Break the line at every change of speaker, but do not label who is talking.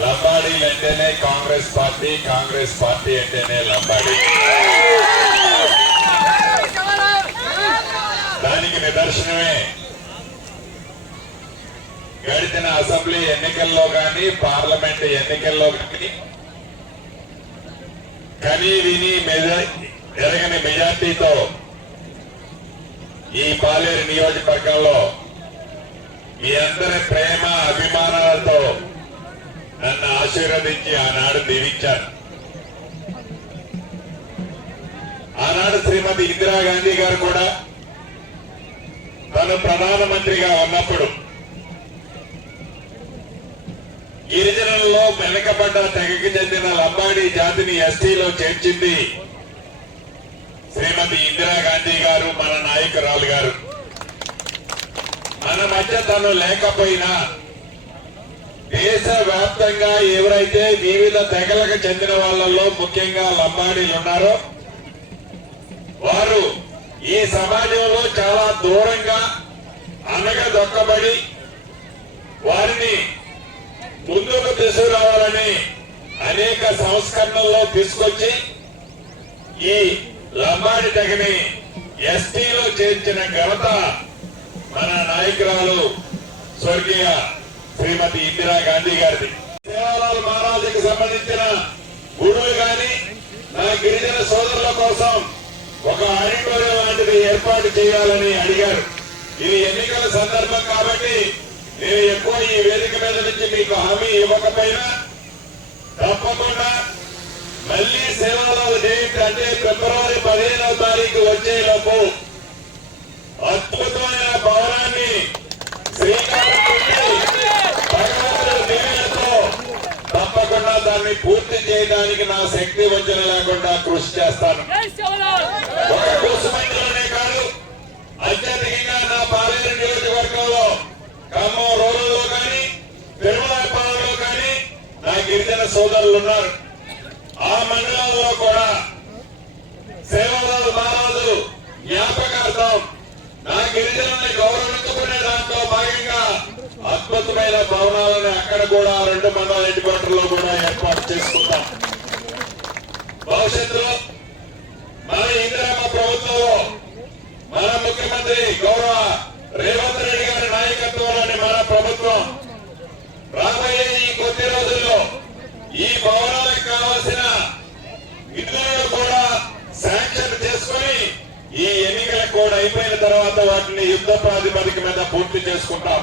లంబాడీలు అంటేనే Congress party Congress party అంటేనే లంబాడీ దానికి నిదర్శనమే. గడిచిన అసెంబ్లీ ఎన్నికల్లో కానీ పార్లమెంట్ ఎన్నికల్లో కానీ కనీ విని మెజార్ ఎరగని మెజార్టీతో ఈ పాలేరు నియోజకవర్గంలో మీ అందరి ప్రేమ అభిమానాలతో నన్ను ఆశీర్వదించి ఆనాడు దీవించారు ఆనాడు శ్రీమతి ఇందిరాగాంధీ గారు కూడా తను ప్రధానమంత్రిగా ఉన్నప్పుడు గిరిజనులలో వెనకబడ్డ తెగకి చెందిన లంబాడి జాతిని ఎస్టీలో చేర్చింది శ్రీమతి ఇందిరాగాంధీ గారు మన నాయకురాలు గారు. మన మధ్య తను లేకపోయినా దేశ వ్యాప్తంగా ఎవరైతే వివిధ తెగలకు చెందిన వాళ్ళలో ముఖ్యంగా లంబాడీలు ఉన్నారో వారు ఈ సమాజంలో చాలా దూరంగా అనగదొక్కబడి వారిని ముందుకు తీసుకురావాలని అనేక సంస్కరణల్లో తీసుకొచ్చి ఈ లంబాడి తెగని ఎస్టీలో చేర్చిన ఘనత మన నాయకురాలు స్వర్గీయ శ్రీమతి ఇందిరాగాంధీ గారిది. దేవాలయాల మహారాజుకి సంబంధించిన గుడులు గాని నా గిరిజన సోదరుల కోసం ఒక ఆడిటోరియం లాంటిది ఏర్పాటు చేయాలని అడిగారు. ఇది ఎన్నికల సందర్భం కాబట్టి నేను ఎక్కువ ఈ వేదిక మీద నుంచి మీకు హామీ ఇవ్వకపోయినా తప్పకుండా మళ్ళీ సేవ దాన్ని పూర్తి చేయడానికి నా శక్తి వంచన లేకుండా కృషి చేస్తాను. ఒక కోసమైనలోనే కాదు అత్యధికంగా నా పాలేరు నియోజకవర్గంలో ఖమ్మం కానీ తిరుమలాపాలలో కానీ నా గిరిజన సోదరులు ఉన్నారు. ఆ మండలాల్లో కూడా సేవలాలు మహారాజు జ్ఞాపకార్థం నా గిరిజనుల్ని గౌరవించుకునే దాంట్లో భాగంగా అద్భుతమైన భవనాలను అక్కడ కూడా రెండు మండల హెడ్ క్వార్టర్లో కూడా ఏర్పాటు చేసుకుందాం భవిష్యత్తులో మన ఇందిరామ ప్రభుత్వంలో మన ముఖ్యమంత్రి గౌరవ రేవంత్ రెడ్డి గారి నాయకత్వంలోని మన ప్రభుత్వం రాబోయే ఈ కొద్ది రోజుల్లో ఈ భవనానికి కావాల్సిన నిధులను కూడా శాంక్షన్ చేసుకుని ఈ ఎన్నికల కోడ్ అయిపోయిన తర్వాత వాటిని యుద్ధ ప్రాతిపదిక మీద పూర్తి చేసుకుంటాం.